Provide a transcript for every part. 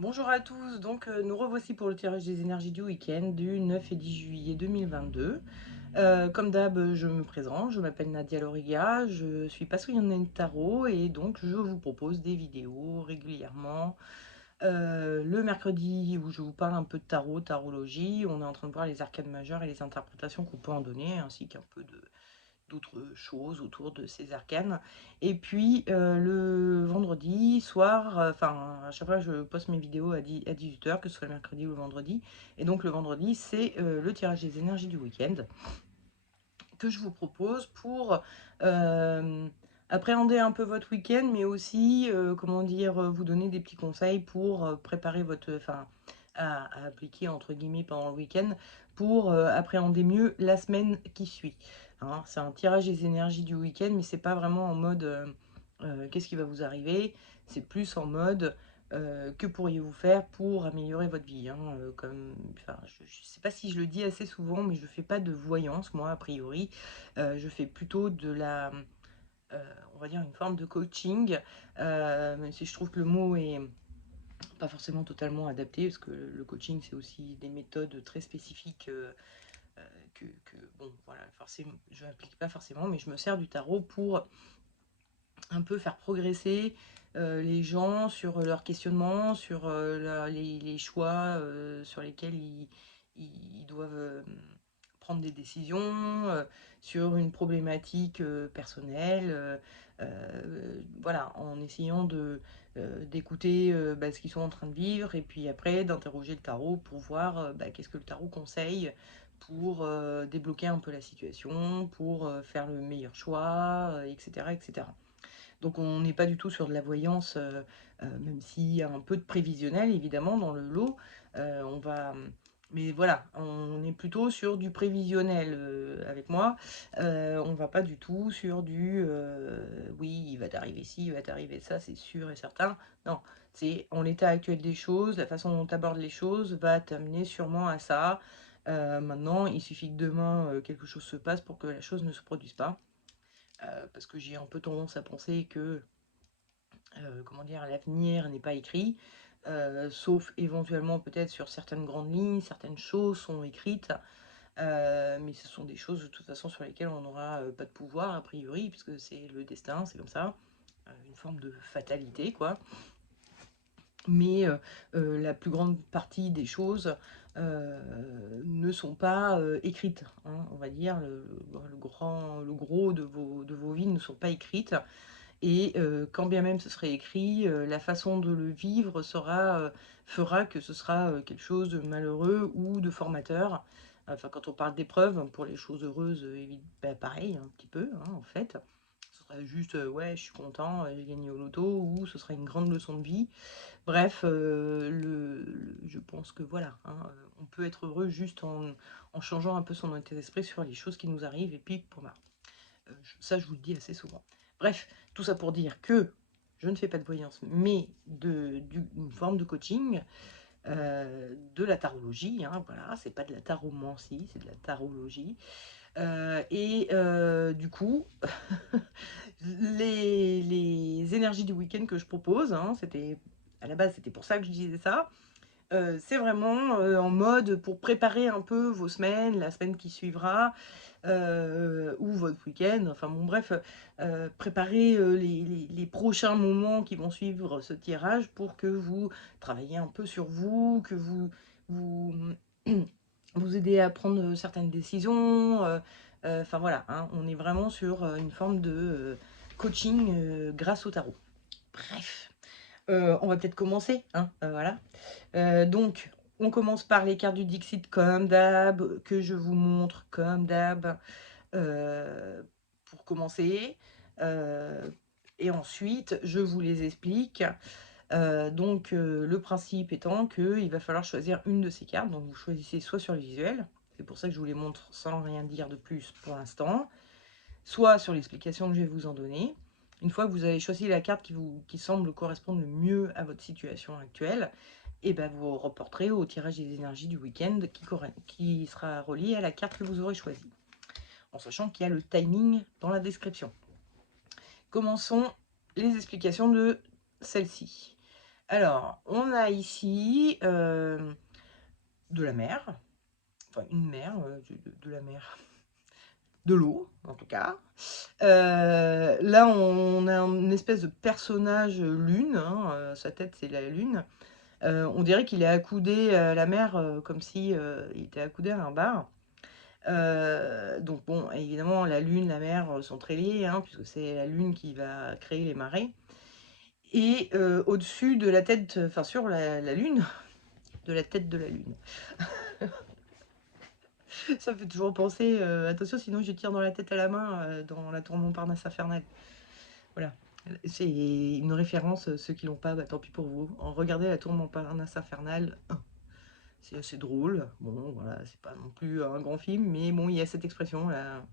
Bonjour à tous, donc nous revoici pour le tirage des énergies du week-end du 9 et 10 juillet 2022. Comme d'hab, je me présente, je m'appelle Nadia Loriga, je suis passionnée de tarot et donc je vous propose des vidéos régulièrement. Le mercredi où je vous parle un peu de tarot, tarologie, on est en train de voir les arcanes majeures et les interprétations qu'on peut en donner, ainsi qu'un peu d'autres choses autour de ces arcanes. Et puis le vendredi soir, enfin à chaque fois je poste mes vidéos à 18 h, que ce soit le mercredi ou le vendredi. Et donc le vendredi, c'est le tirage des énergies du week-end que je vous propose pour appréhender un peu votre week-end, mais aussi, comment dire, vous donner des petits conseils pour préparer votre, enfin, à appliquer entre guillemets pendant le week-end pour appréhender mieux la semaine qui suit. Hein, c'est un tirage des énergies du week-end, mais c'est pas vraiment en mode qu'est-ce qui va vous arriver, c'est plus en mode que pourriez-vous faire pour améliorer votre vie, hein, comme, enfin, je ne sais pas si je le dis assez souvent, mais je ne fais pas de voyance, moi, a priori. Je fais plutôt de la, on va dire, une forme de coaching, même si je trouve que le mot est pas forcément totalement adapté, parce que le coaching, c'est aussi des méthodes très spécifiques bon, voilà, forcément, je n'applique pas forcément, mais je me sers du tarot pour un peu faire progresser les gens sur leurs questionnements, sur les choix sur lesquels ils doivent prendre des décisions, sur une problématique personnelle. Voilà, en essayant d'écouter ce qu'ils sont en train de vivre et puis après d'interroger le tarot pour voir qu'est-ce que le tarot conseille pour débloquer un peu la situation, pour faire le meilleur choix, etc., etc. Donc on n'est pas du tout sur de la voyance, même s'il y a un peu de prévisionnel évidemment dans le lot. On va, mais voilà, on est plutôt sur du prévisionnel avec moi. On va pas du tout sur du oui, il va t'arriver ci, il va t'arriver ça, c'est sûr et certain. Non, c'est en l'état actuel des choses, la façon dont tu abordes les choses va t'amener sûrement à ça. Maintenant, il suffit que demain quelque chose se passe pour que la chose ne se produise pas. Parce que j'ai un peu tendance à penser que comment dire, l'avenir n'est pas écrit, sauf éventuellement peut-être sur certaines grandes lignes, certaines choses sont écrites, mais ce sont des choses de toute façon sur lesquelles on n'aura pas de pouvoir a priori, puisque c'est le destin, c'est comme ça, une forme de fatalité, quoi. Mais la plus grande partie des choses ne sont pas écrites, hein, on va dire, le gros de vos vies ne sont pas écrites. Et quand bien même ce serait écrit, la façon de le vivre fera que ce sera quelque chose de malheureux ou de formateur. Enfin, quand on parle d'épreuves, pour les choses heureuses, pareil, un petit peu, hein, en fait. Ce sera juste, ouais, je suis content, j'ai gagné au loto, ou ce sera une grande leçon de vie. Bref, je pense que voilà, hein, on peut être heureux juste en changeant un peu son état d'esprit sur les choses qui nous arrivent, et puis, pour ma ça, je vous le dis assez souvent. Bref, tout ça pour dire que je ne fais pas de voyance, mais une forme de coaching, de la tarologie. Hein, voilà, c'est pas de la taromancie, c'est de la tarologie. Du coup, les énergies du week-end que je propose, hein, c'était à la base, c'était pour ça que je disais ça. C'est vraiment en mode pour préparer un peu vos semaines, la semaine qui suivra, ou votre week-end, enfin bon bref, préparer les prochains moments qui vont suivre ce tirage pour que vous travaillez un peu sur vous, que vous, vous aidez à prendre certaines décisions. Enfin voilà, hein, on est vraiment sur une forme de coaching grâce au tarot. Bref, on va peut-être commencer, hein, voilà. Donc, on commence par les cartes du Dixit comme d'hab, que je vous montre comme d'hab, pour commencer. Euh, et ensuite, je vous les explique. Le principe étant qu'il va falloir choisir une de ces cartes. Donc, vous choisissez soit sur le visuel, c'est pour ça que je vous les montre sans rien dire de plus pour l'instant, soit sur l'explication que je vais vous en donner. Une fois que vous avez choisi la carte qui semble correspondre le mieux à votre situation actuelle, et ben vous reporterez au tirage des énergies du week-end qui sera relié à la carte que vous aurez choisie, en sachant qu'il y a le timing dans la description. Commençons les explications de celle-ci. Alors, on a ici de la mer, enfin une mer, de la mer, de l'eau en tout cas. Là, on a une espèce de personnage lune, hein, sa tête c'est la lune. On dirait qu'il est accoudé à la mer, comme si il était accoudé à un bar. Donc bon, évidemment, la lune, la mer sont très liées, hein, puisque c'est la lune qui va créer les marées. Et au-dessus de la tête, enfin sur la lune, de la tête de la lune. Ça me fait toujours penser, attention, sinon je tire dans la tête à la main dans la tour Montparnasse infernale. Voilà. C'est une référence, ceux qui l'ont pas, bah, tant pis pour vous. Regardez la tour Montparnasse infernale, c'est assez drôle. Bon, voilà, c'est pas non plus un grand film, mais bon, il y a cette expression là.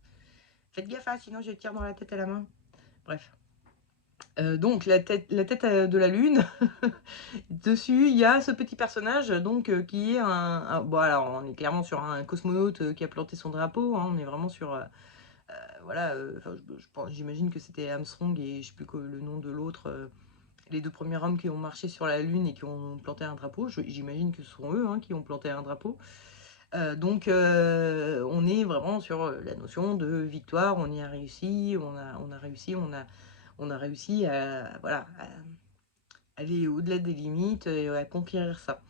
Faites gaffe, hein, sinon je tire dans la tête à la main. Bref. Donc la tête de la lune. Dessus, il y a ce petit personnage donc qui est bon, alors on est clairement sur un cosmonaute qui a planté son drapeau, hein, on est vraiment sur voilà, enfin, j'imagine que c'était Armstrong et je sais plus le nom de l'autre, les deux premiers hommes qui ont marché sur la lune et qui ont planté un drapeau. J'imagine que ce sont eux, hein, qui ont planté un drapeau. Donc on est vraiment sur la notion de victoire, on y a réussi, on a réussi, on a réussi à, voilà, à aller au-delà des limites et à conquérir ça.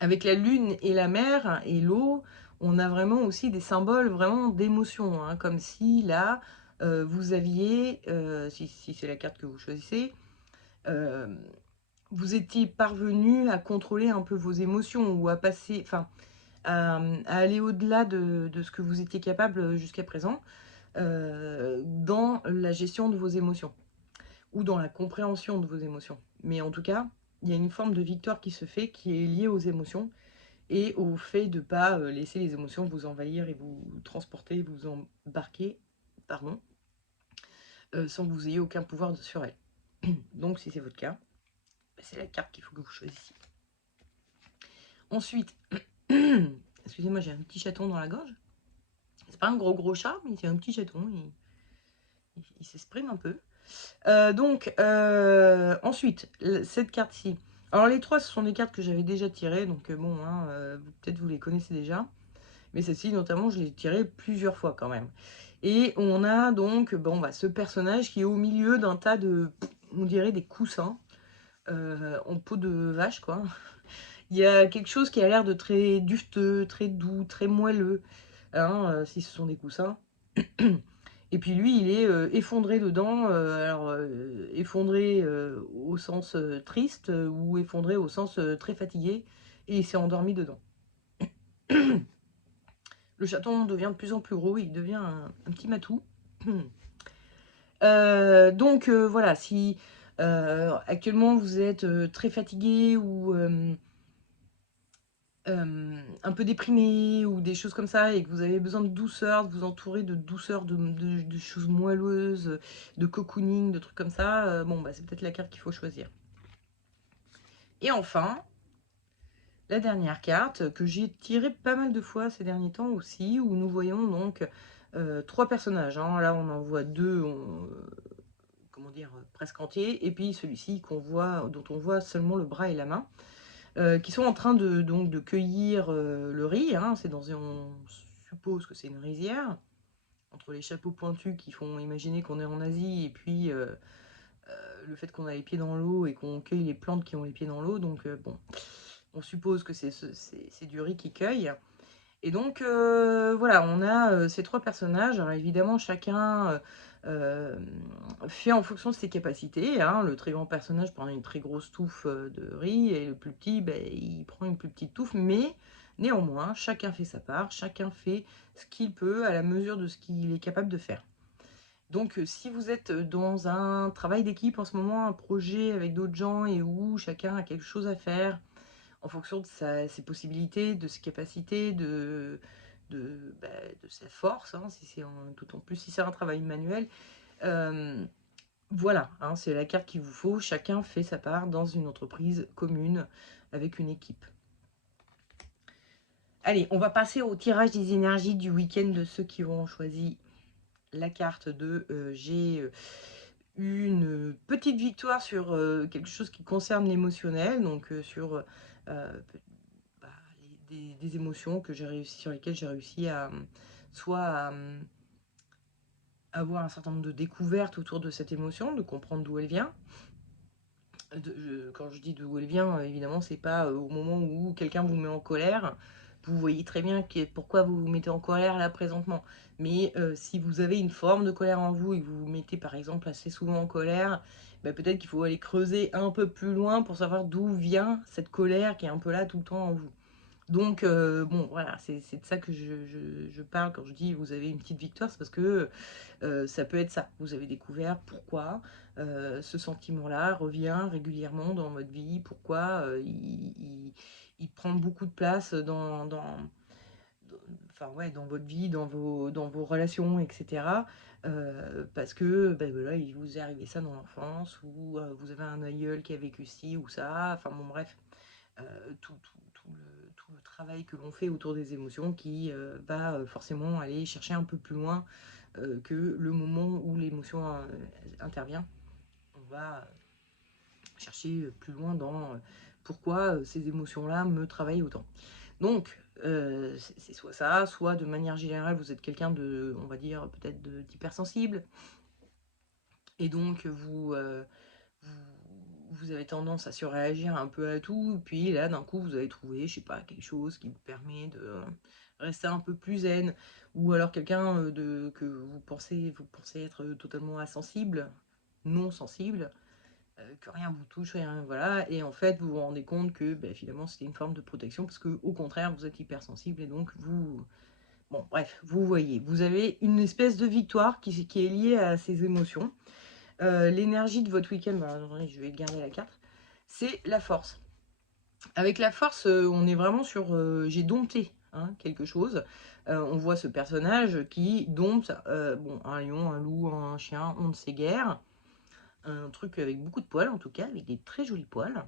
Avec la lune et la mer et l'eau, on a vraiment aussi des symboles vraiment d'émotion, hein, comme si là, vous aviez, si c'est la carte que vous choisissez, euh, vous étiez parvenu à contrôler un peu vos émotions ou à passer, enfin, à aller au-delà de ce que vous étiez capable jusqu'à présent dans la gestion de vos émotions ou dans la compréhension de vos émotions. Mais en tout cas, il y a une forme de victoire qui se fait qui est liée aux émotions et au fait de ne pas laisser les émotions vous envahir et vous transporter, vous embarquer, pardon, sans que vous ayez aucun pouvoir sur elles. Donc si c'est votre cas, c'est la carte qu'il faut que vous choisissiez. Ensuite, excusez-moi, j'ai un petit chaton dans la gorge. C'est pas un gros chat, mais c'est un petit chaton, il s'exprime un peu. Ensuite, cette carte-ci. Alors les trois, ce sont des cartes que j'avais déjà tirées, donc bon, hein, peut-être vous les connaissez déjà. Mais celle-ci, notamment, je l'ai tirée plusieurs fois quand même. Et on a donc bon, bah, ce personnage qui est au milieu d'un tas de, on dirait, des coussins en peau de vache, quoi. Il y a quelque chose qui a l'air de très dufteux, très doux, très moelleux, hein, si ce sont des coussins. Et puis lui, il est effondré dedans, alors effondré au sens triste ou effondré au sens très fatigué, et il s'est endormi dedans. Le chaton devient de plus en plus gros, il devient un petit matou. Voilà, si actuellement vous êtes très fatigué ou un peu déprimé ou des choses comme ça et que vous avez besoin de douceur, de vous entourer de douceur, de choses moelleuses, de cocooning, de trucs comme ça, bon, bah, c'est peut-être la carte qu'il faut choisir. Et enfin, la dernière carte que j'ai tirée pas mal de fois ces derniers temps aussi, où nous voyons donc trois personnages. Hein. Là, on en voit deux, comment dire, presque entiers, et puis celui-ci qu'on voit, dont on voit seulement le bras et la main. Qui sont en train de cueillir le riz. Hein, on suppose que c'est une rizière, entre les chapeaux pointus qui font imaginer qu'on est en Asie, et puis le fait qu'on a les pieds dans l'eau et qu'on cueille les plantes qui ont les pieds dans l'eau. Donc bon, on suppose que c'est du riz qui cueille. Et donc voilà, on a ces trois personnages. Alors évidemment, chacun fait en fonction de ses capacités. Hein. Le très grand personnage prend une très grosse touffe de riz et le plus petit, ben, il prend une plus petite touffe. Mais néanmoins, chacun fait sa part, chacun fait ce qu'il peut à la mesure de ce qu'il est capable de faire. Donc si vous êtes dans un travail d'équipe en ce moment, un projet avec d'autres gens et où chacun a quelque chose à faire, en fonction de ses possibilités, de ses capacités, bah, de sa force, hein, d'autant plus si c'est un travail manuel. Voilà, hein, c'est la carte qu'il vous faut. Chacun fait sa part dans une entreprise commune avec une équipe. Allez, on va passer au tirage des énergies du week-end de ceux qui auront choisi la carte de une petite victoire sur quelque chose qui concerne l'émotionnel, donc sur bah, des émotions que j'ai réussi, sur lesquelles j'ai réussi à soit à avoir un certain nombre de découvertes autour de cette émotion, de comprendre d'où elle vient. Quand je dis d'où elle vient, évidemment, c'est pas au moment où quelqu'un vous met en colère. Vous voyez très bien pourquoi vous vous mettez en colère là présentement. Mais si vous avez une forme de colère en vous et que vous vous mettez par exemple assez souvent en colère, bah, peut-être qu'il faut aller creuser un peu plus loin pour savoir d'où vient cette colère qui est un peu là tout le temps en vous. Donc, bon, voilà, c'est de ça que je parle quand je dis vous avez une petite victoire, c'est parce que ça peut être ça. Vous avez découvert pourquoi ce sentiment-là revient régulièrement dans votre vie, pourquoi il prend beaucoup de place enfin, ouais, dans votre vie, dans vos relations, etc. Parce que ben, voilà, il vous est arrivé ça dans l'enfance, ou vous avez un aïeul qui a vécu ci ou ça, enfin bon bref, tout le travail que l'on fait autour des émotions qui va forcément aller chercher un peu plus loin que le moment où l'émotion intervient. On va chercher plus loin dans pourquoi ces émotions-là me travaillent autant. Donc, c'est soit ça, soit de manière générale, vous êtes quelqu'un de, on va dire, peut-être d'hypersensible, et donc vous avez tendance à surréagir un peu à tout, puis là, d'un coup, vous avez trouvé, je sais pas, quelque chose qui vous permet de rester un peu plus zen, ou alors quelqu'un que vous pensez être totalement insensible, non sensible, que rien vous touche, rien, voilà, et en fait, vous vous rendez compte que ben, finalement, c'était une forme de protection, parce que au contraire, vous êtes hypersensible, et donc vous... Bon, bref, vous voyez, vous avez une espèce de victoire qui est liée à ces émotions. L'énergie de votre week-end, bah, attendez, je vais garder la carte, c'est la force. Avec la force, on est vraiment sur j'ai dompté hein, quelque chose. On voit ce personnage qui dompte bon, un lion, un loup, un chien, on ne sait guère. Un truc avec beaucoup de poils en tout cas, avec des très jolis poils,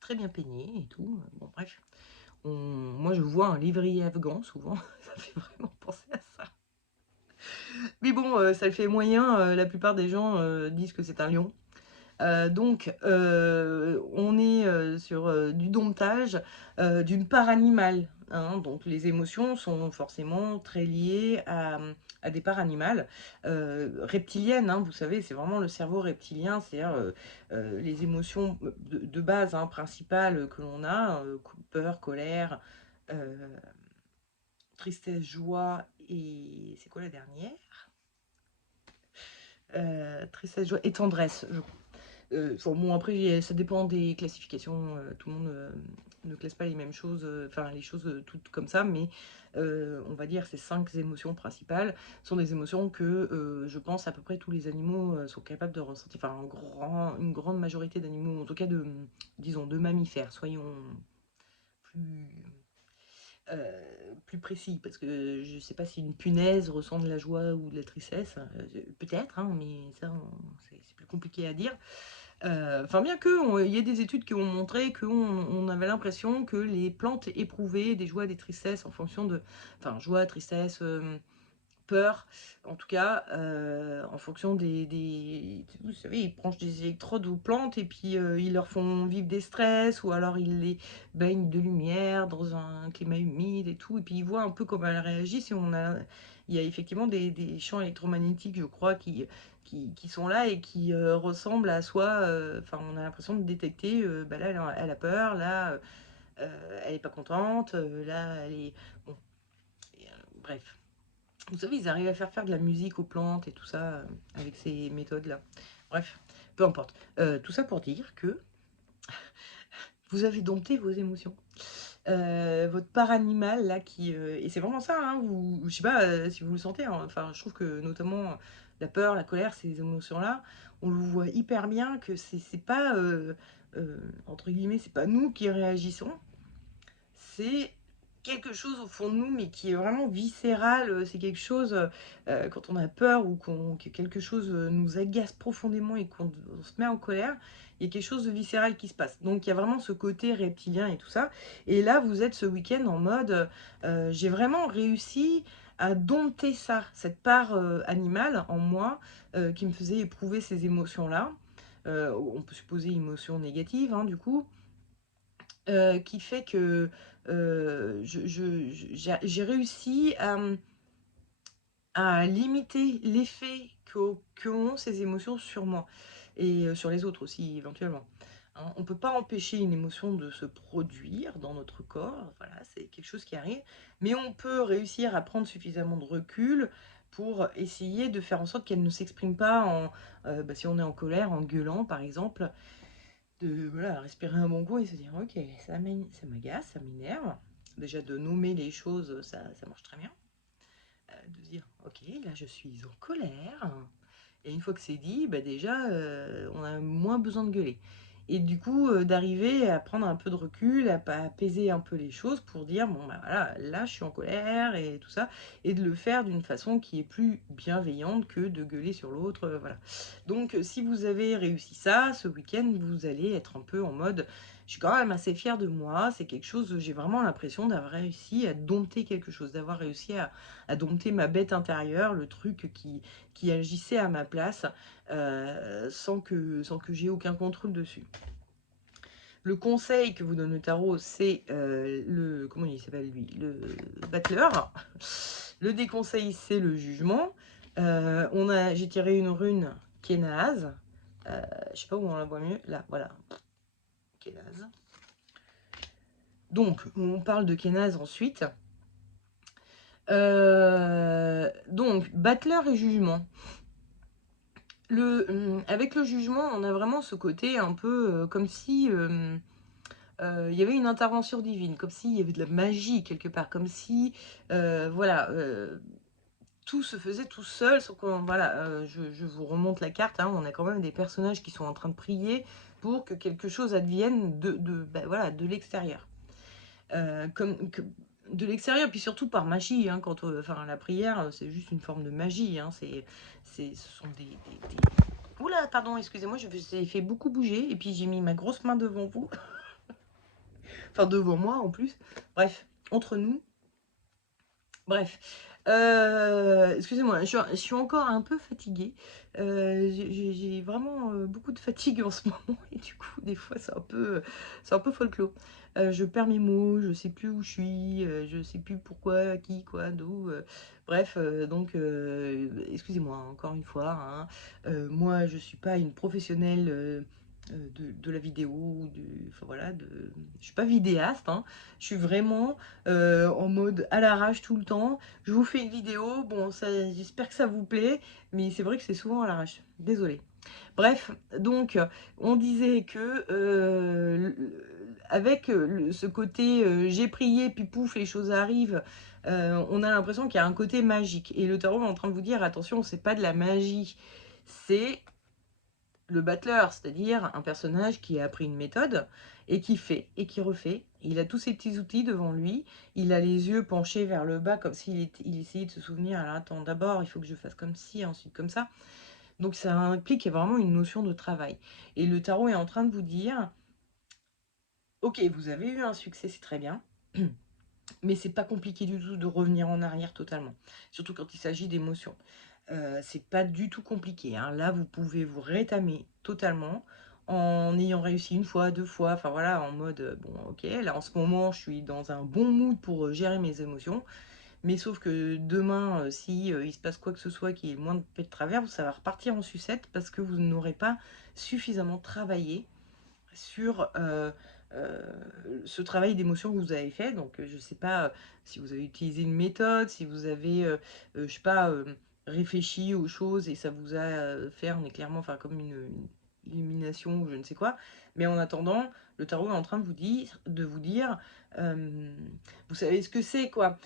très bien peignés et tout. Bon, bref. Moi, je vois un lévrier afghan souvent, ça fait vraiment penser à ça. Mais bon, ça le fait moyen, la plupart des gens disent que c'est un lion. Donc, on est sur du domptage d'une part animale. Hein. Donc, les émotions sont forcément très liées à des parts animales. Reptiliennes, hein, vous savez, c'est vraiment le cerveau reptilien, c'est-à-dire les émotions de base hein, principales que l'on a, peur, colère, euh, tristesse, joie, et c'est quoi la dernière Tristesse, joie et tendresse, je crois. Bon, après, ça dépend des classifications. Tout le monde ne classe pas les mêmes choses, enfin, les choses toutes comme ça, mais on va dire ces 5 émotions principales sont des émotions que je pense à peu près tous les animaux sont capables de ressentir. Enfin, une grande majorité d'animaux, en tout cas disons, de mammifères, soyons plus, plus précis, parce que je ne sais pas si une punaise ressent de la joie ou de la tristesse, peut-être, hein, mais ça, c'est plus compliqué à dire. Enfin, bien que, il y ait des études qui ont montré qu'on avait l'impression que les plantes éprouvaient des joies, des tristesses en fonction de... Enfin, joie, tristesse, peur, en tout cas, en fonction vous savez, ils branchent des électrodes aux plantes et puis ils leur font vivre des stress ou alors ils les baignent de lumière dans un climat humide et tout. Et puis ils voient un peu comment elles réagissent et il y a effectivement des champs électromagnétiques, je crois, qui sont là et qui ressemblent à soi. Enfin, on a l'impression de détecter, bah là, elle a peur, là, elle est pas contente, là, elle est... Bon, bref. Vous savez, ils arrivent à faire de la musique aux plantes et tout ça avec ces méthodes-là. Bref, peu importe. Tout ça pour dire que vous avez dompté vos émotions. Votre part animale, là, et c'est vraiment ça, hein, je sais pas si vous le sentez, hein, enfin, je trouve que notamment la peur, la colère, ces émotions-là, on le voit hyper bien que c'est pas, entre guillemets, c'est pas nous qui réagissons, c'est quelque chose au fond de nous, mais qui est vraiment viscéral. C'est quelque chose, quand on a peur ou que quelque chose nous agace profondément et qu'on se met en colère, il y a quelque chose de viscéral qui se passe. Donc il y a vraiment ce côté reptilien et tout ça. Et là, vous êtes ce week-end en mode, j'ai vraiment réussi à dompter ça, cette part animale en moi qui me faisait éprouver ces émotions-là. On peut supposer émotions négatives, hein, du coup, qui fait que j'ai réussi à limiter l'effet qu'ont ces émotions sur moi et sur les autres aussi éventuellement. Hein. On ne peut pas empêcher une émotion de se produire dans notre corps, voilà, c'est quelque chose qui arrive, mais on peut réussir à prendre suffisamment de recul pour essayer de faire en sorte qu'elle ne s'exprime pas si on est en colère, en gueulant par exemple, de voilà, respirer un bon coup et se dire ok, ça m'agace, ça m'énerve. Déjà de nommer les choses, ça marche très bien. De dire ok, là je suis en colère. Et une fois que c'est dit, bah déjà, on a moins besoin de gueuler. Et du coup, d'arriver à prendre un peu de recul, à apaiser un peu les choses pour dire, bon, bah voilà, là, je suis en colère et tout ça. Et de le faire d'une façon qui est plus bienveillante que de gueuler sur l'autre, voilà. Donc, si vous avez réussi ça, ce week-end, vous allez être un peu en mode, je suis quand même assez fière de moi. C'est quelque chose, j'ai vraiment l'impression d'avoir réussi à dompter quelque chose, d'avoir réussi à dompter ma bête intérieure, le truc qui agissait à ma place sans que j'ai aucun contrôle dessus. Le conseil que vous donne le tarot, c'est le... Comment il s'appelle lui? Le battleur. Le déconseil, c'est le jugement. J'ai tiré une rune qui est naze. Je sais pas où on la voit mieux. Là, voilà. Qui est naze. Donc, on parle de Kenaz ensuite. Donc, battleur et jugement. Avec le jugement, on a vraiment ce côté un peu comme si il y avait une intervention divine, comme s'il y avait de la magie quelque part, comme si voilà, tout se faisait tout seul. Voilà, je vous remonte la carte, hein, on a quand même des personnages qui sont en train de prier pour que quelque chose advienne voilà, de l'extérieur. De l'extérieur, puis surtout par magie. Hein, enfin, la prière, c'est juste une forme de magie. Hein, ce sont des... Oula, pardon, excusez-moi, je vous ai fait beaucoup bouger et puis j'ai mis ma grosse main devant vous. Enfin, devant moi en plus. Bref, entre nous. Bref. Excusez-moi, je suis encore un peu fatiguée. J'ai vraiment beaucoup de fatigue en ce moment et du coup, des fois, c'est un peu folklore. Je perds mes mots, je sais plus où je suis, je sais plus pourquoi, qui, quoi, d'où. Bref, donc, excusez-moi encore une fois. Hein. Moi, je suis pas une professionnelle de la vidéo, enfin voilà, je suis pas vidéaste. Hein. Je suis vraiment en mode à l'arrache tout le temps. Je vous fais une vidéo, bon, j'espère que ça vous plaît, mais c'est vrai que c'est souvent à l'arrache. Désolée. Bref, donc, on disait que avec ce côté j'ai prié, puis pouf, les choses arrivent, on a l'impression qu'il y a un côté magique. Et le tarot est en train de vous dire, attention, c'est pas de la magie, c'est le battleur, c'est-à-dire un personnage qui a appris une méthode et qui fait et qui refait. Il a tous ses petits outils devant lui, il a les yeux penchés vers le bas comme il essayait de se souvenir, alors attends, d'abord il faut que je fasse comme ci, ensuite comme ça. Donc ça implique vraiment une notion de travail. Et le tarot est en train de vous dire, ok, vous avez eu un succès, c'est très bien, mais c'est pas compliqué du tout de revenir en arrière totalement, surtout quand il s'agit d'émotions. C'est pas du tout compliqué. Hein. Là, vous pouvez vous rétamer totalement en ayant réussi une fois, deux fois, enfin voilà, en mode bon, ok, là en ce moment, je suis dans un bon mood pour gérer mes émotions, mais sauf que demain, si il se passe quoi que ce soit qui est moins de paix de travers, ça va repartir en sucette parce que vous n'aurez pas suffisamment travaillé sur euh, ce travail d'émotion que vous avez fait. Donc, je ne sais pas si vous avez utilisé une méthode, si vous avez, je sais pas, réfléchi aux choses et ça vous a fait un éclairement, enfin, comme une illumination ou je ne sais quoi. Mais en attendant, le tarot est en train de vous dire euh, vous savez ce que c'est, quoi.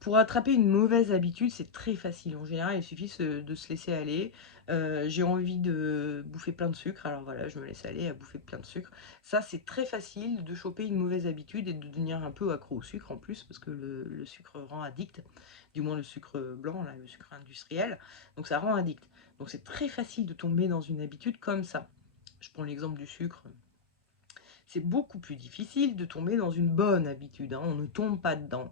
Pour attraper une mauvaise habitude, c'est très facile. En général, il suffit de se laisser aller. J'ai envie de bouffer plein de sucre, alors voilà, je me laisse aller à bouffer plein de sucre. Ça, c'est très facile de choper une mauvaise habitude et de devenir un peu accro au sucre en plus, parce que le sucre rend addict, du moins le sucre blanc, là, le sucre industriel, donc ça rend addict. Donc c'est très facile de tomber dans une habitude comme ça. Je prends l'exemple du sucre. C'est beaucoup plus difficile de tomber dans une bonne habitude, hein. On ne tombe pas dedans.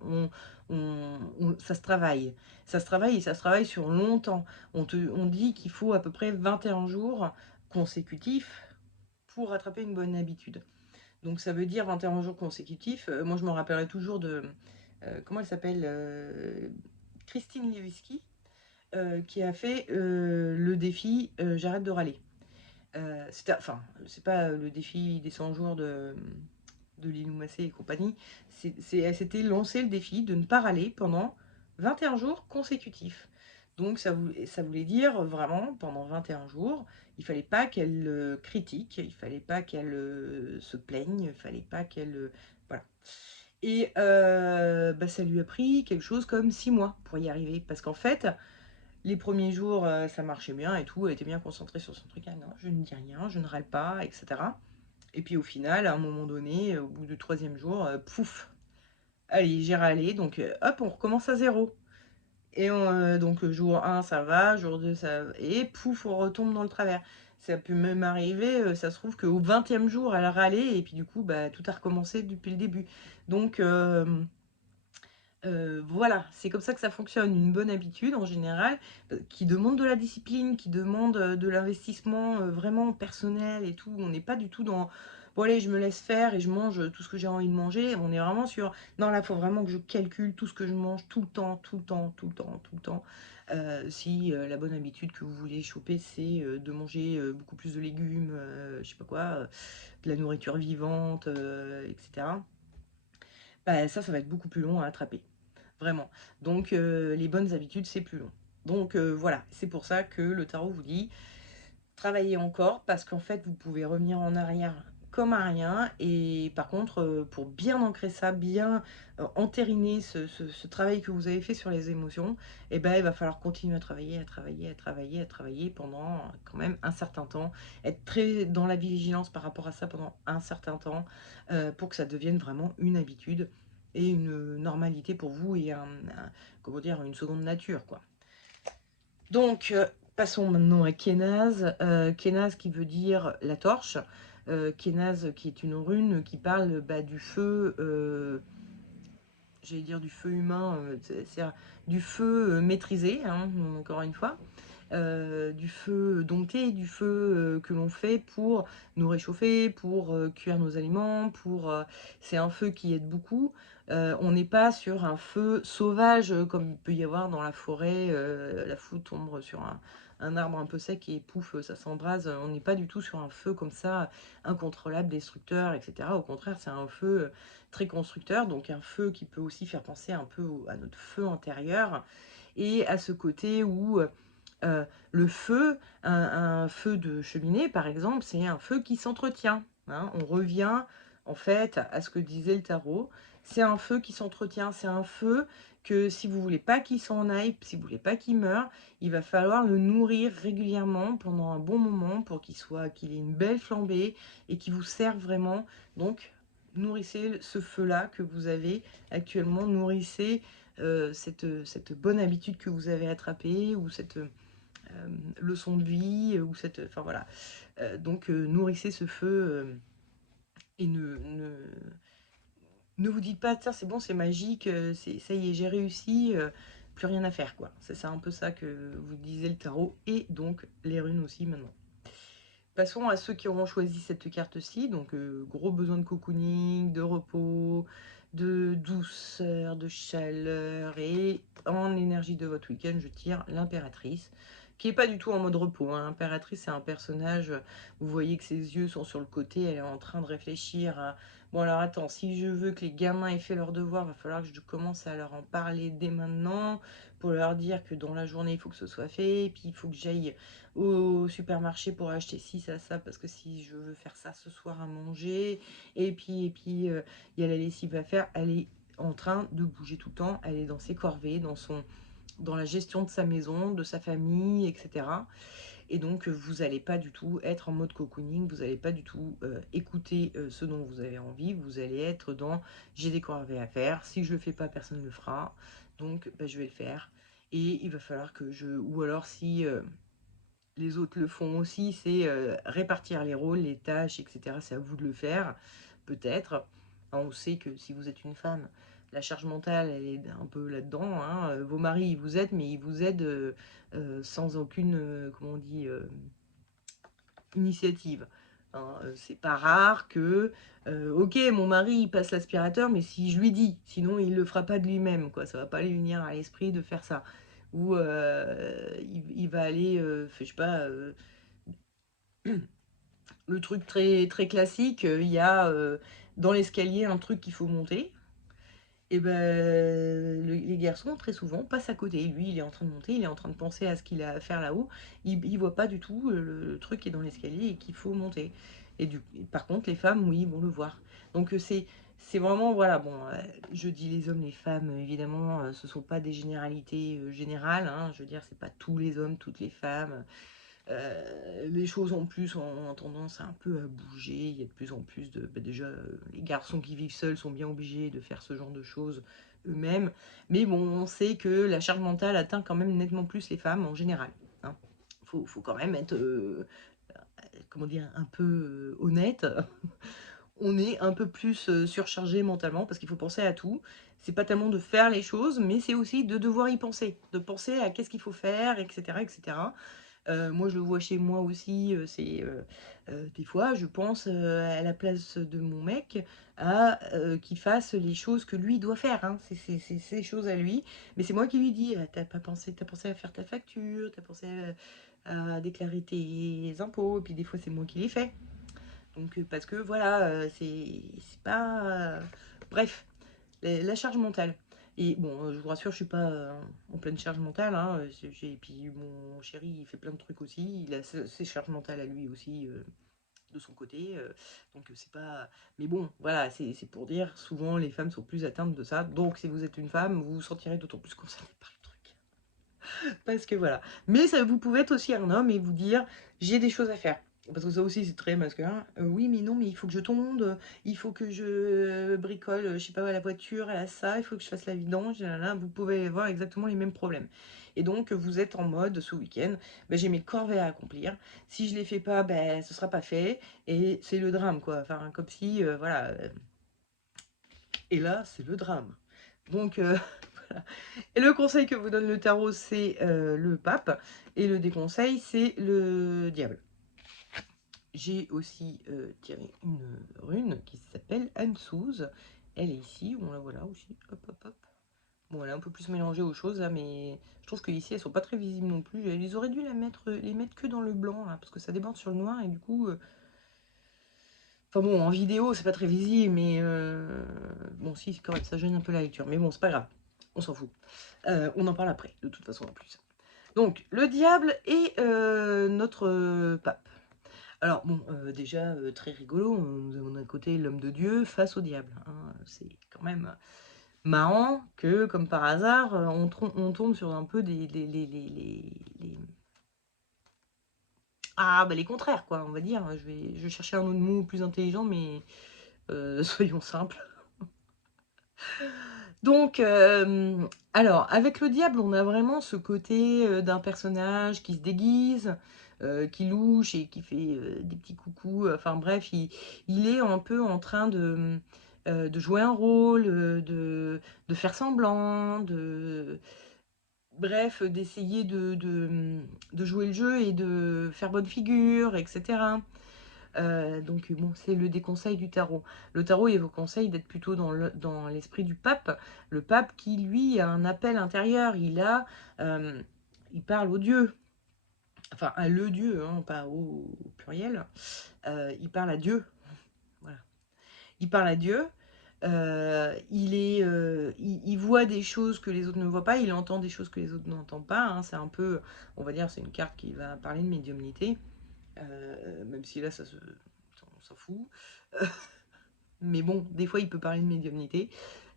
Ça se travaille. Ça se travaille et ça se travaille sur longtemps. On dit qu'il faut à peu près 21 jours consécutifs pour attraper une bonne habitude. Donc ça veut dire 21 jours consécutifs. Moi, je me rappellerai toujours de... comment elle s'appelle Christine Lewinsky, qui a fait le défi J'arrête de râler. Enfin, c'est pas le défi des 100 jours de Lilou Massé et compagnie. Elle s'était lancé le défi de ne pas râler pendant 21 jours consécutifs. Donc ça voulait dire vraiment, pendant 21 jours, il fallait pas qu'elle critique, il fallait pas qu'elle se plaigne, il fallait pas qu'elle... voilà. Et bah, ça lui a pris quelque chose comme 6 mois pour y arriver. Parce qu'en fait, les premiers jours, ça marchait bien et tout, elle était bien concentrée sur son truc. Ah non, je ne dis rien, je ne râle pas, etc. Et puis au final, à un moment donné, au bout du troisième jour, pouf, allez, j'ai râlé, donc hop, on recommence à zéro. Et donc jour 1, ça va, jour 2, ça va, et pouf, on retombe dans le travers. Ça peut même arriver, ça se trouve qu'au 20e jour, elle a râlé, et puis du coup, bah, tout a recommencé depuis le début. Donc voilà, c'est comme ça que ça fonctionne. Une bonne habitude en général, qui demande de la discipline, qui demande de l'investissement vraiment personnel et tout. On n'est pas du tout dans bon allez, je me laisse faire et je mange tout ce que j'ai envie de manger. On est vraiment sur non, là, il faut vraiment que je calcule tout ce que je mange tout le temps, tout le temps, tout le temps, tout le temps. Si la bonne habitude que vous voulez choper, c'est de manger beaucoup plus de légumes, je sais pas quoi, de la nourriture vivante, etc. Bah, ça va être beaucoup plus long à attraper. Vraiment. Donc, les bonnes habitudes, c'est plus long. Donc, voilà, c'est pour ça que le tarot vous dit, travaillez encore, parce qu'en fait, vous pouvez revenir en arrière comme à rien. Et par contre, pour bien ancrer ça, bien entériner ce travail que vous avez fait sur les émotions, eh ben, il va falloir continuer à travailler, à travailler, à travailler, à travailler pendant quand même un certain temps. Être très dans la vigilance par rapport à ça pendant un certain temps, pour que ça devienne vraiment une habitude et une normalité pour vous et comment dire, une seconde nature, quoi. Donc, passons maintenant à Kénaz. Kénaz qui veut dire la torche. Kénaz qui est une rune qui parle bah, du feu, j'allais dire du feu humain, c'est du feu maîtrisé, hein, encore une fois. Du feu dompté, du feu que l'on fait pour nous réchauffer, pour cuire nos aliments, c'est un feu qui aide beaucoup. On n'est pas sur un feu sauvage comme il peut y avoir dans la forêt, la foudre tombe sur un arbre un peu sec et pouf, ça s'embrase. On n'est pas du tout sur un feu comme ça, incontrôlable, destructeur, etc. Au contraire, c'est un feu très constructeur, donc un feu qui peut aussi faire penser un peu à notre feu intérieur et à ce côté où le feu, un feu de cheminée par exemple, c'est un feu qui s'entretient, hein. On revient en fait à ce que disait le tarot. C'est un feu qui s'entretient, c'est un feu que si vous voulez pas qu'il s'en aille, si vous voulez pas qu'il meure, il va falloir le nourrir régulièrement pendant un bon moment pour qu'il ait une belle flambée et qu'il vous serve vraiment. Donc nourrissez ce feu-là que vous avez actuellement, nourrissez cette bonne habitude que vous avez attrapée ou cette leçon de vie ou cette... Enfin voilà. Donc nourrissez ce feu et ne vous dites pas, tiens, c'est bon, c'est magique, ça y est, j'ai réussi, plus rien à faire, quoi. C'est un peu ça que vous disait le tarot et donc les runes aussi maintenant. Passons à ceux qui auront choisi cette carte-ci. Donc, gros besoin de cocooning, de repos, de douceur, de chaleur. Et en énergie de votre week-end, je tire l'impératrice, qui n'est pas du tout en mode repos, hein. L'impératrice, c'est un personnage, vous voyez que ses yeux sont sur le côté, elle est en train de réfléchir à... Bon, alors attends, si je veux que les gamins aient fait leurs devoirs, il va falloir que je commence à leur en parler dès maintenant, pour leur dire que dans la journée, il faut que ce soit fait, et puis il faut que j'aille au supermarché pour acheter ci, ça, parce que si je veux faire ça ce soir à manger, et puis il y a la lessive à faire, elle est en train de bouger tout le temps, elle est dans ses corvées, dans la gestion de sa maison, de sa famille, etc. Et donc vous n'allez pas du tout être en mode cocooning, vous n'allez pas du tout écouter ce dont vous avez envie, vous allez être dans j'ai des corvées à faire, si je le fais pas, personne ne le fera, donc bah, je vais le faire. Et il va falloir que ou alors si les autres le font aussi, c'est répartir les rôles, les tâches, etc. C'est à vous de le faire, peut-être. Hein, on sait que si vous êtes une femme, la charge mentale, elle est un peu là-dedans. Hein. Vos maris, ils vous aident, mais ils vous aident sans aucune, comment on dit, initiative. Hein. C'est pas rare que, ok, mon mari, il passe l'aspirateur, mais si je lui dis, sinon il le fera pas de lui-même, quoi. Ça va pas lui venir à l'esprit de faire ça. Ou il va aller, je sais pas, le truc très, très classique, il y a dans l'escalier un truc qu'il faut monter. Et ben, les garçons, très souvent, passent à côté. Lui, il est en train de monter, il est en train de penser à ce qu'il a à faire là-haut. Il voit pas du tout le truc qui est dans l'escalier et qu'il faut monter. Par contre, les femmes, oui, vont le voir. Donc, c'est vraiment, voilà, bon, je dis les hommes, les femmes, évidemment, ce sont pas des généralités générales. Hein, je veux dire, c'est pas tous les hommes, toutes les femmes. Les choses en plus ont tendance à un peu à bouger. Il y a de plus en plus de... Bah déjà, les garçons qui vivent seuls sont bien obligés de faire ce genre de choses eux-mêmes. Mais bon, on sait que la charge mentale atteint quand même nettement plus les femmes en général. Hein. Faut quand même être, comment dire, un peu honnête. On est un peu plus surchargé mentalement parce qu'il faut penser à tout. C'est pas tellement de faire les choses, mais c'est aussi de devoir y penser. De penser à qu'est-ce qu'il faut faire, etc., etc. Moi, je le vois chez moi aussi, des fois, je pense à la place de mon mec, à qu'il fasse les choses que lui doit faire. Hein. C'est ses choses à lui. Mais c'est moi qui lui dis, t'as pensé à faire ta facture, t'as pensé à déclarer tes impôts, et puis des fois, c'est moi qui les fais. Donc, parce que voilà, c'est pas. Bref, la charge mentale. Et bon, je vous rassure, je suis pas en pleine charge mentale. Hein, et puis mon chéri, il fait plein de trucs aussi. Il a ses charges mentales à lui aussi de son côté. Donc c'est pas. Mais bon, voilà, c'est pour dire, souvent les femmes sont plus atteintes de ça. Donc si vous êtes une femme, vous vous sentirez d'autant plus concerné par le truc. Parce que voilà. Mais ça, vous pouvez être aussi un homme et vous dire, j'ai des choses à faire. Parce que ça aussi, c'est très masculin. Oui, mais non, mais il faut que je tonde, il faut que je bricole, je sais pas, la voiture, elle a ça, il faut que je fasse la vidange, là, là, vous pouvez avoir exactement les mêmes problèmes. Et donc, vous êtes en mode, ce week-end, ben, j'ai mes corvées à accomplir. Si je les fais pas, ben, ce sera pas fait. Et c'est le drame, quoi. Enfin, comme si, voilà. Et là, c'est le drame. Donc, voilà. Et le conseil que vous donne le tarot, c'est le pape. Et le déconseil, c'est le diable. J'ai aussi tiré une rune qui s'appelle Ansouze. Elle est ici, on la voit là aussi. Hop, hop, hop. Bon, elle est un peu plus mélangée aux choses, là, mais je trouve qu'ici, elles sont pas très visibles non plus. Ils auraient dû les mettre que dans le blanc, là, parce que ça déborde sur le noir, et du coup... Enfin bon, en vidéo, c'est pas très visible, mais... Bon, si, c'est correct, ça gêne un peu la lecture. Mais bon, c'est pas grave, on s'en fout. On en parle après, de toute façon, en plus. Donc, le diable et notre pape. Alors, bon, déjà, très rigolo, nous avons d'un côté l'homme de Dieu face au diable. Hein. C'est quand même marrant que, comme par hasard, on tombe sur un peu Ah, bah les contraires, quoi, on va dire. Je vais chercher un autre mot plus intelligent, mais soyons simples. Donc, alors, avec le diable, on a vraiment ce côté d'un personnage qui se déguise, qui louche et qui fait des petits coucous. Enfin bref, il est un peu en train de jouer un rôle, de faire semblant, bref, d'essayer de jouer le jeu et de faire bonne figure, etc. Donc bon, c'est le déconseil du tarot. Le tarot, il vous conseille d'être plutôt dans l'esprit du pape. Le pape qui, lui, a un appel intérieur. Il parle au Dieu. Enfin, à le Dieu, hein, pas au pluriel. Il parle à Dieu. Voilà. Il parle à Dieu. Il voit des choses que les autres ne voient pas. Il entend des choses que les autres n'entendent pas. Hein. C'est un peu, on va dire, c'est une carte qui va parler de médiumnité. Même si là, on s'en fout. Mais bon, des fois, il peut parler de médiumnité.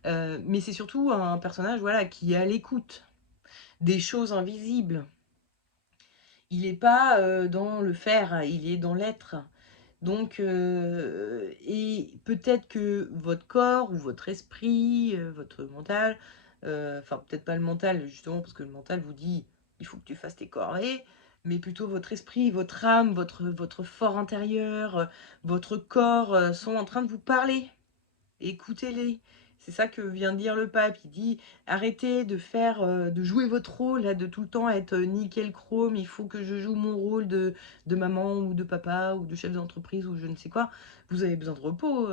Mais c'est surtout un personnage voilà, qui est à l'écoute des choses invisibles. Il n'est pas dans le faire, il est dans l'être. Donc, et peut-être que votre corps ou votre esprit, votre mental, enfin peut-être pas le mental justement, parce que le mental vous dit, il faut que tu fasses tes corvées, mais plutôt votre esprit, votre âme, votre fort intérieur, votre corps sont en train de vous parler. Écoutez-les. C'est ça que vient de dire le pape. Il dit arrêtez de faire, de jouer votre rôle, là, de tout le temps être nickel chrome. Il faut que je joue mon rôle de maman ou de papa ou de chef d'entreprise ou je ne sais quoi. Vous avez besoin de repos.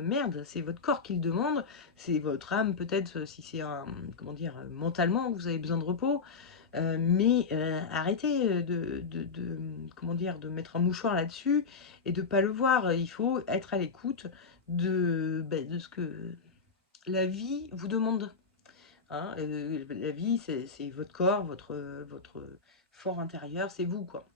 Merde, c'est votre corps qui le demande. C'est votre âme, peut-être, si c'est un, comment dire, mentalement, vous avez besoin de repos. Mais arrêtez comment dire, de mettre un mouchoir là-dessus et de pas le voir. Il faut être à l'écoute de ce que la vie vous demande. Hein. La vie, c'est votre corps, votre fort intérieur, c'est vous, quoi.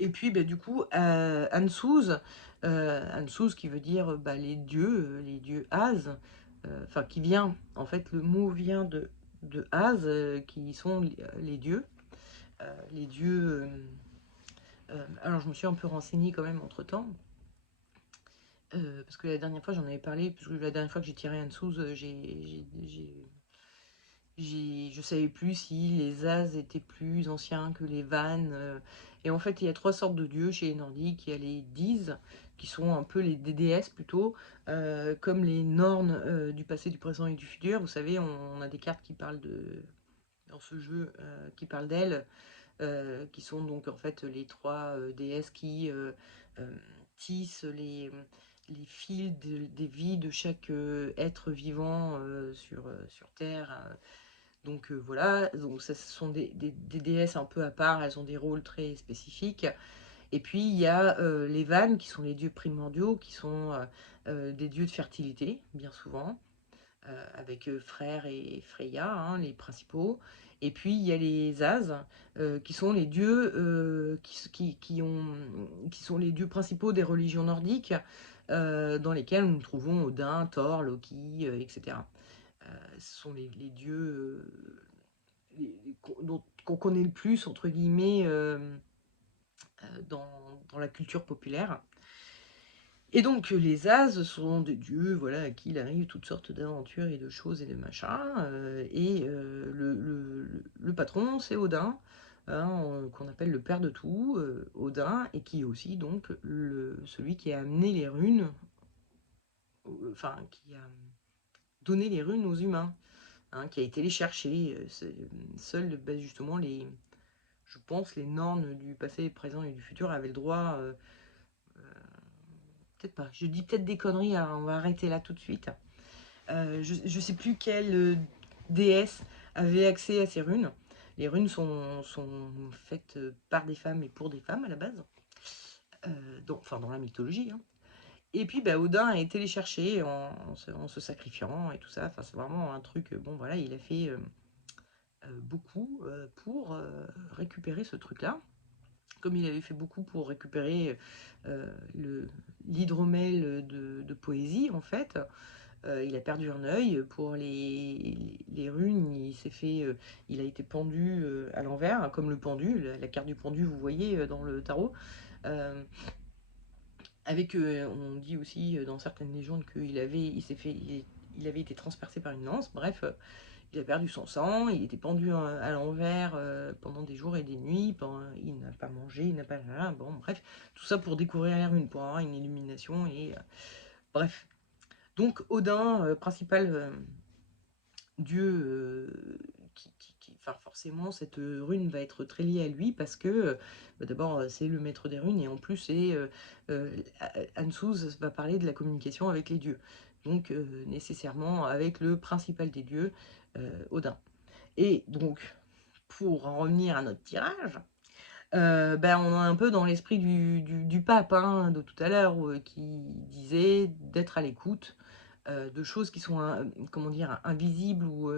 Et puis, du coup, Ansuz, Ansuz qui veut dire les dieux Az, enfin, qui vient, en fait, le mot vient de Az, qui sont les dieux. Les dieux. Alors, je me suis un peu renseignée quand même entre temps. Parce que la dernière fois, j'en avais parlé, parce que la dernière fois que j'ai tiré Ansuz, je savais plus si les As étaient plus anciens que les Vannes. Et en fait, il y a trois sortes de dieux chez les Nordiques. Il y a les Dis, qui sont un peu des déesses plutôt, comme les Nornes du passé, du présent et du futur. Vous savez, on a des cartes qui parlent dans ce jeu, qui parlent d'elles. Qui sont donc en fait les trois déesses qui euh, tissent les fils des vies de chaque être vivant sur Terre. Donc voilà, donc ça, ce sont des déesses un peu à part, elles ont des rôles très spécifiques. Et puis il y a les Vannes, qui sont les dieux primordiaux, qui sont des dieux de fertilité, bien souvent avec Frère et Freya, hein, les principaux. Et puis il y a les As, qui sont les dieux qui sont les dieux principaux des religions nordiques, dans lesquels nous trouvons Odin, Thor, Loki, etc. Ce sont les dieux qu'on connaît le plus, entre guillemets, dans la culture populaire. Et donc les As sont des dieux, voilà, à qui il arrive toutes sortes d'aventures et de choses et de machins. Le patron, c'est Odin, hein, qu'on appelle le père de tout, Odin, et qui est aussi donc celui qui a amené les runes, enfin qui a donné les runes aux humains, hein, qui a été les chercher. Seuls, justement, je pense, les Nornes du passé, présent et du futur avaient le droit. Peut-être pas. Je dis peut-être des conneries, hein, on va arrêter là tout de suite. Je ne sais plus quelle déesse avait accès à ces runes. Les runes sont faites par des femmes et pour des femmes à la base. Enfin, dans la mythologie. Hein. Et puis Odin a été les chercher en se sacrifiant et tout ça. Enfin, c'est vraiment un truc. Bon, voilà, il a fait beaucoup pour récupérer ce truc-là. Comme il avait fait beaucoup pour récupérer l'hydromel de poésie, en fait. Il a perdu un œil pour les runes. Il a été pendu à l'envers, hein, comme le pendu, la carte du pendu, vous voyez dans le tarot. Euh, on dit aussi dans certaines légendes il avait été transpercé par une lance. Bref, il a perdu son sang, il était pendu à l'envers pendant des jours et des nuits, il n'a pas mangé, il n'a pas... Bon, bref, tout ça pour découvrir les runes, pour avoir une illumination, et bref. Donc Odin, principal dieu, enfin forcément, cette rune va être très liée à lui, parce que d'abord, c'est le maître des runes, et en plus, Ansuz va parler de la communication avec les dieux. Donc, nécessairement, avec le principal des dieux, Odin. Et donc, pour en revenir à notre tirage, on est un peu dans l'esprit du pape, hein, de tout à l'heure, qui disait d'être à l'écoute de choses qui sont, comment dire, invisibles ou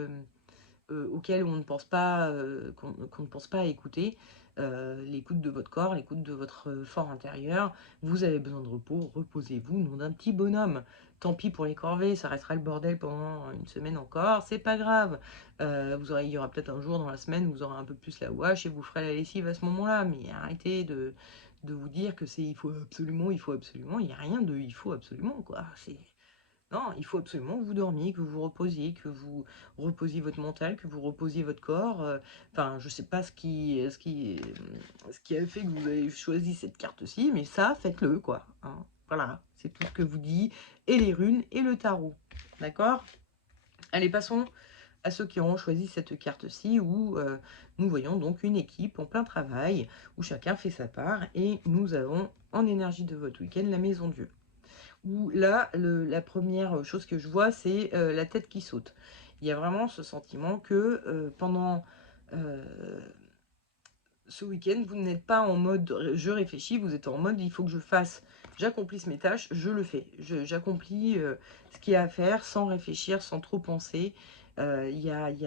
auxquelles on ne pense pas, qu'on ne pense pas à écouter. L'écoute de votre corps, l'écoute de votre fort intérieur. Vous avez besoin de repos, reposez-vous, nom d'un petit bonhomme. Tant pis pour les corvées, ça restera le bordel pendant une semaine encore, c'est pas grave. Il y aura peut-être un jour dans la semaine où vous aurez un peu plus la ouache et vous ferez la lessive à ce moment-là, mais arrêtez de vous dire que il faut absolument, il n'y a rien de il faut absolument, quoi. Non, il faut absolument que vous dormiez, que vous vous reposiez, que vous reposiez votre mental, que vous reposiez votre corps. Enfin, je sais pas ce qui a fait que vous avez choisi cette carte-ci, mais ça, faites-le, quoi. Hein. Voilà, c'est tout ce que vous dit, et les runes, et le tarot. D'accord? Allez, passons à ceux qui auront choisi cette carte-ci, où nous voyons donc une équipe en plein travail, où chacun fait sa part, et nous avons en énergie de votre week-end la maison Dieu. Où là, la première chose que je vois, c'est la tête qui saute. Il y a vraiment ce sentiment que pendant ce week-end, vous n'êtes pas en mode je réfléchis, vous êtes en mode il faut que je fasse, j'accomplisse mes tâches, je le fais. J'accomplis ce qu'il y a à faire sans réfléchir, sans trop penser. Il y a, il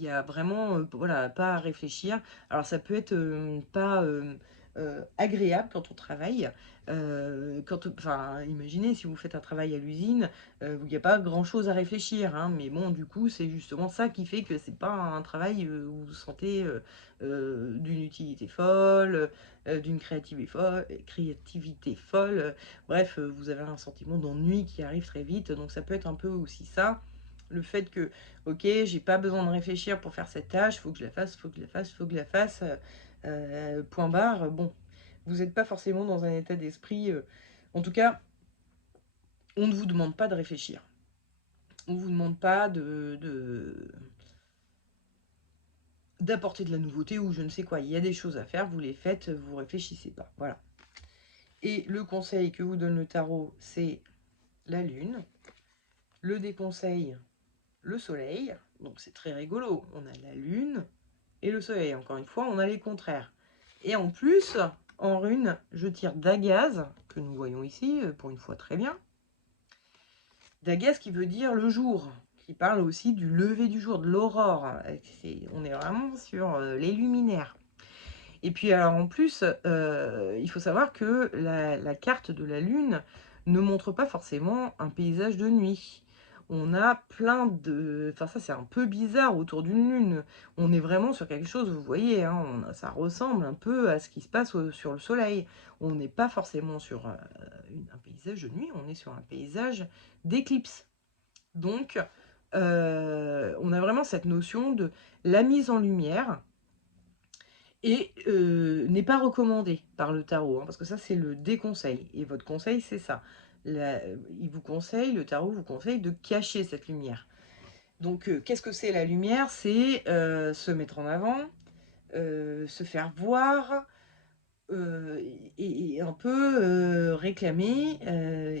y a vraiment voilà, pas à réfléchir. Alors ça peut être pas agréable quand on travaille. Enfin, imaginez si vous faites un travail à l'usine, il n'y a pas grand-chose à réfléchir. Hein, mais bon, du coup, c'est justement ça qui fait que c'est pas un travail où vous vous sentez d'une utilité folle, d'une créativité folle. Bref, vous avez un sentiment d'ennui qui arrive très vite. Donc ça peut être un peu aussi ça. Le fait que ok, j'ai pas besoin de réfléchir pour faire cette tâche, faut que je la fasse, faut que je la fasse, faut que je la fasse, point barre. Bon, vous n'êtes pas forcément dans un état d'esprit. En tout cas, on ne vous demande pas de réfléchir. On ne vous demande pas d'apporter de la nouveauté ou je ne sais quoi. Il y a des choses à faire, vous les faites, vous réfléchissez pas. Voilà. Et le conseil que vous donne le tarot, c'est la lune. Le déconseil, le soleil. Donc c'est très rigolo. On a la lune, et le soleil. Encore une fois, on a les contraires. Et en plus, en rune, je tire Dagaz, que nous voyons ici, pour une fois très bien. Dagaz qui veut dire le jour, qui parle aussi du lever du jour, de l'aurore. On est vraiment sur les luminaires. Et puis alors en plus, il faut savoir que la carte de la lune ne montre pas forcément un paysage de nuit. On a plein de... Enfin ça c'est un peu bizarre autour d'une lune. On est vraiment sur quelque chose, vous voyez, hein, ça ressemble un peu à ce qui se passe sur le soleil. On n'est pas forcément sur un paysage de nuit, on est sur un paysage d'éclipse. Donc on a vraiment cette notion de la mise en lumière, et n'est pas recommandé par le tarot, hein, parce que ça c'est le déconseil, et votre conseil c'est ça. Il vous conseille, le tarot vous conseille de cacher cette lumière. Donc qu'est-ce que c'est la lumière? C'est se mettre en avant, se faire voir, et un peu réclamer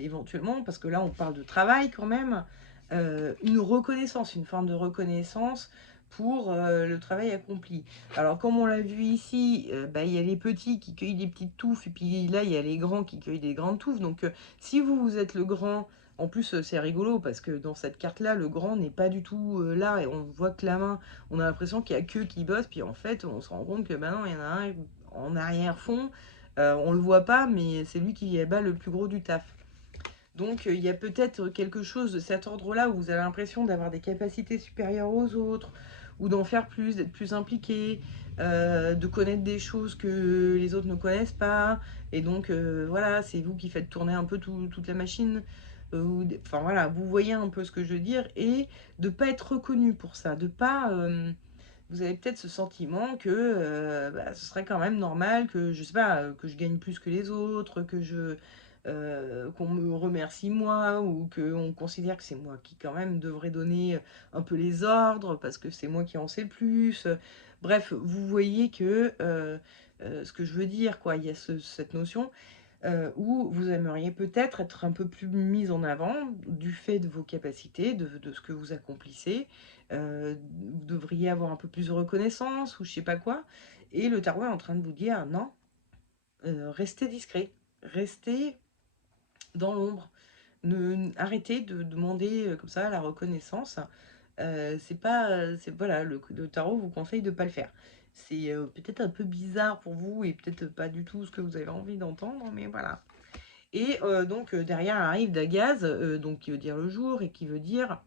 éventuellement, parce que là on parle de travail quand même, une reconnaissance, une forme de reconnaissance pour le travail accompli. Alors comme on l'a vu ici, bah, il y a les petits qui cueillent des petites touffes, et puis là il y a les grands qui cueillent des grandes touffes. Donc si vous êtes le grand, en plus c'est rigolo parce que dans cette carte là le grand n'est pas du tout là, et on voit que la main, on a l'impression qu'il y a que qui bosse, puis en fait on se rend compte que maintenant il y en a un en arrière-fond, on le voit pas, mais c'est lui qui abat le plus gros du taf. Donc il y a peut-être quelque chose de cet ordre-là où vous avez l'impression d'avoir des capacités supérieures aux autres, ou d'en faire plus, d'être plus impliqué, de connaître des choses que les autres ne connaissent pas, et donc voilà, c'est vous qui faites tourner un peu toute la machine. Enfin voilà, vous voyez un peu ce que je veux dire, et de pas être reconnu pour ça, de pas... vous avez peut-être ce sentiment que bah, ce serait quand même normal que, je sais pas, que je gagne plus que les autres, qu'on me remercie moi, ou qu'on considère que c'est moi qui quand même devrais donner un peu les ordres, parce que c'est moi qui en sais plus. Bref, vous voyez que ce que je veux dire, quoi, il y a cette notion où vous aimeriez peut-être être un peu plus mise en avant du fait de vos capacités, de ce que vous accomplissez. Vous devriez avoir un peu plus de reconnaissance ou je sais pas quoi. Et le tarot est en train de vous dire non, restez discret, restez dans l'ombre. Arrêtez de demander comme ça la reconnaissance. C'est pas, voilà, le tarot vous conseille de pas le faire. C'est peut-être un peu bizarre pour vous et peut-être pas du tout ce que vous avez envie d'entendre, mais voilà. Et donc derrière arrive Dagaz, donc qui veut dire le jour et qui veut dire...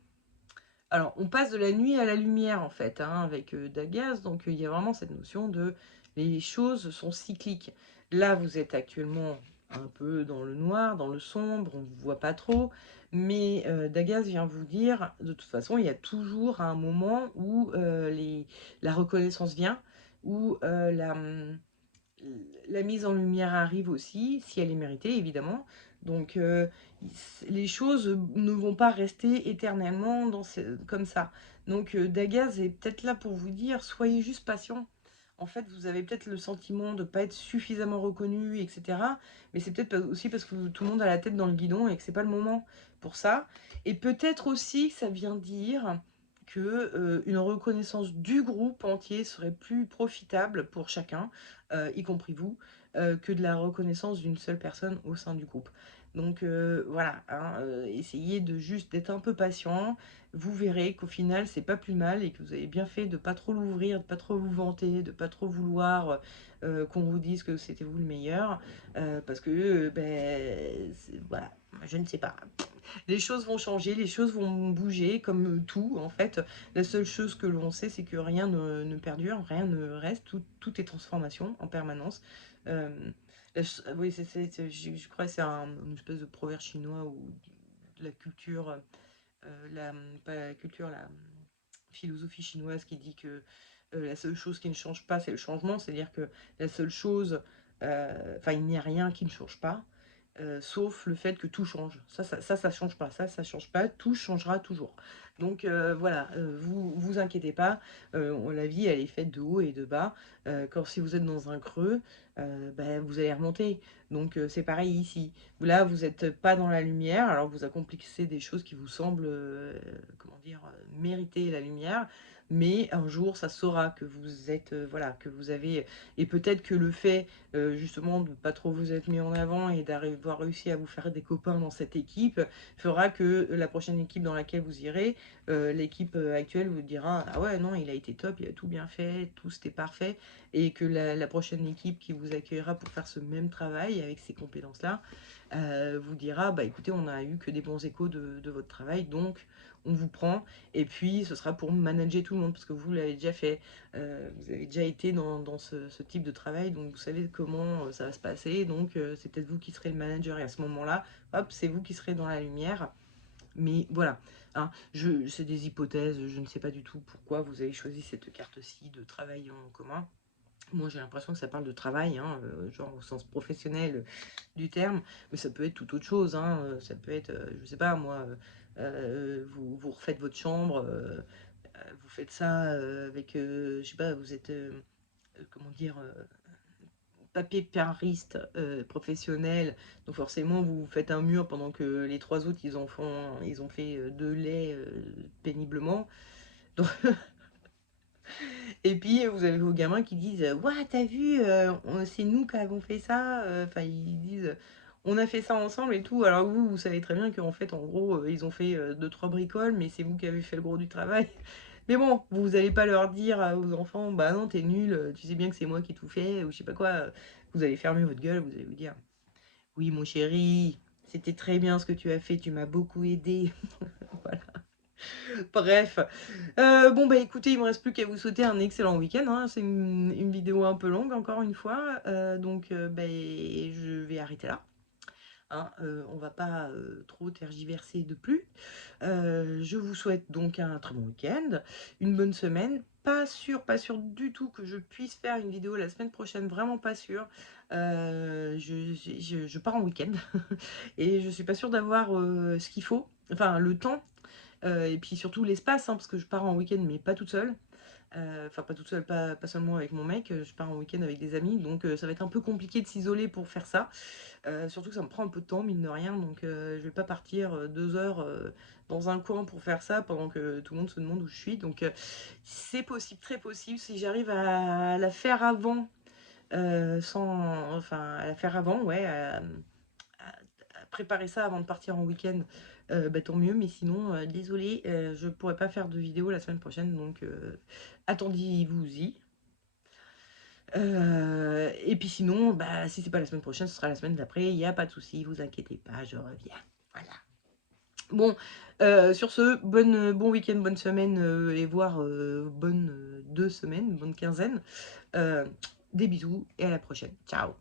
Alors on passe de la nuit à la lumière en fait, hein, avec Dagaz, donc il y a vraiment cette notion de les choses sont cycliques. Là vous êtes actuellement un peu dans le noir, dans le sombre, on ne vous voit pas trop. Mais Dagaz vient vous dire, de toute façon, il y a toujours un moment où la reconnaissance vient, où la mise en lumière arrive aussi, si elle est méritée, évidemment. Donc, les choses ne vont pas rester éternellement comme ça. Donc, Dagaz est peut-être là pour vous dire, soyez juste patient. En fait, vous avez peut-être le sentiment de ne pas être suffisamment reconnu, etc. Mais c'est peut-être aussi parce que tout le monde a la tête dans le guidon et que c'est pas le moment pour ça. Et peut-être aussi que ça vient dire que une reconnaissance du groupe entier serait plus profitable pour chacun, y compris vous, que de la reconnaissance d'une seule personne au sein du groupe. Donc voilà, hein, essayez de juste d'être un peu patient. Vous verrez qu'au final, c'est pas plus mal et que vous avez bien fait de pas trop l'ouvrir, de pas trop vous vanter, de pas trop vouloir qu'on vous dise que c'était vous le meilleur, parce que voilà, je ne sais pas. Les choses vont changer, les choses vont bouger, comme tout en fait. La seule chose que l'on sait, c'est que rien ne perdure, rien ne reste, tout est transformation en permanence. Euh, oui, je crois que c'est une espèce de proverbe chinois ou de la culture, pas la culture, la philosophie chinoise qui dit que la seule chose qui ne change pas, c'est le changement, c'est-à-dire que la seule chose, enfin, il n'y a rien qui ne change pas. Sauf le fait que tout change. Ça change pas. Ça change pas. Tout changera toujours. Donc voilà, vous inquiétez pas. La vie, elle est faite de haut et de bas. Quand si vous êtes dans un creux, ben, vous allez remonter. Donc c'est pareil ici. Là, vous n'êtes pas dans la lumière. Alors vous accomplissez des choses qui vous semblent, comment dire, mériter la lumière. Mais un jour, ça saura que vous êtes, voilà, que vous avez, et peut-être que le fait justement de pas trop vous être mis en avant et d'avoir réussi à vous faire des copains dans cette équipe fera que la prochaine équipe dans laquelle vous irez, l'équipe actuelle vous dira ah ouais non il a été top, il a tout bien fait, tout c'était parfait, et que la prochaine équipe qui vous accueillera pour faire ce même travail avec ces compétences là vous dira bah écoutez on a eu que des bons échos de votre travail donc on vous prend, et puis ce sera pour manager tout le monde parce que vous l'avez déjà fait. Vous avez déjà été dans ce type de travail, donc vous savez comment ça va se passer, donc c'est peut-être vous qui serez le manager, et à ce moment-là, hop, c'est vous qui serez dans la lumière. Mais voilà, hein, c'est des hypothèses, je ne sais pas du tout pourquoi vous avez choisi cette carte-ci de travail en commun. Moi, j'ai l'impression que ça parle de travail, hein, genre au sens professionnel du terme, mais ça peut être tout autre chose, hein, ça peut être, je sais pas moi, vous refaites votre chambre, vous faites ça avec, je sais pas, vous êtes, comment dire, papier peintiste professionnel, donc forcément vous faites un mur pendant que les trois autres ils ont fait de lait péniblement. Donc, et puis vous avez vos gamins qui disent ouah t'as vu c'est nous qui avons fait ça, enfin ils disent on a fait ça ensemble et tout, alors vous savez très bien qu'en fait en gros ils ont fait deux trois bricoles mais c'est vous qui avez fait le gros du travail. Mais bon, vous n'allez pas leur dire à vos enfants, bah non, t'es nul, tu sais bien que c'est moi qui ai tout fait, ou je sais pas quoi. Vous allez fermer votre gueule, vous allez vous dire, oui, mon chéri, c'était très bien ce que tu as fait, tu m'as beaucoup aidé. Voilà. Bref. Bon, bah écoutez, il me reste plus qu'à vous souhaiter un excellent week-end, hein. C'est une vidéo un peu longue, encore une fois. Donc, bah, je vais arrêter là. Hein, on va pas trop tergiverser de plus. Je vous souhaite donc un très bon week-end, une bonne semaine. Pas sûr du tout que je puisse faire une vidéo la semaine prochaine, vraiment pas sûr. Je pars en week-end et je suis pas sûre d'avoir ce qu'il faut, enfin le temps, et puis surtout l'espace, hein, parce que je pars en week-end mais pas toute seule. Enfin, pas toute seule, pas seulement avec mon mec, je pars en week-end avec des amis, donc ça va être un peu compliqué de s'isoler pour faire ça. Surtout que ça me prend un peu de temps, mine de rien, donc je vais pas partir 2 heures dans un coin pour faire ça pendant que tout le monde se demande où je suis. Donc c'est possible, très possible, si j'arrive à la faire avant, enfin à la faire avant, ouais, à préparer ça avant de partir en week-end, bah, tant mieux, mais sinon, désolé, je pourrais pas faire de vidéo la semaine prochaine, donc attendez-vous-y. Et puis sinon, bah, si c'est pas la semaine prochaine, ce sera la semaine d'après. Il n'y a pas de souci, vous inquiétez pas, je reviens. Voilà. Bon, sur ce, bon week-end, bonne semaine, et voire bonne 2 semaines, bonne quinzaine. Des bisous et à la prochaine. Ciao.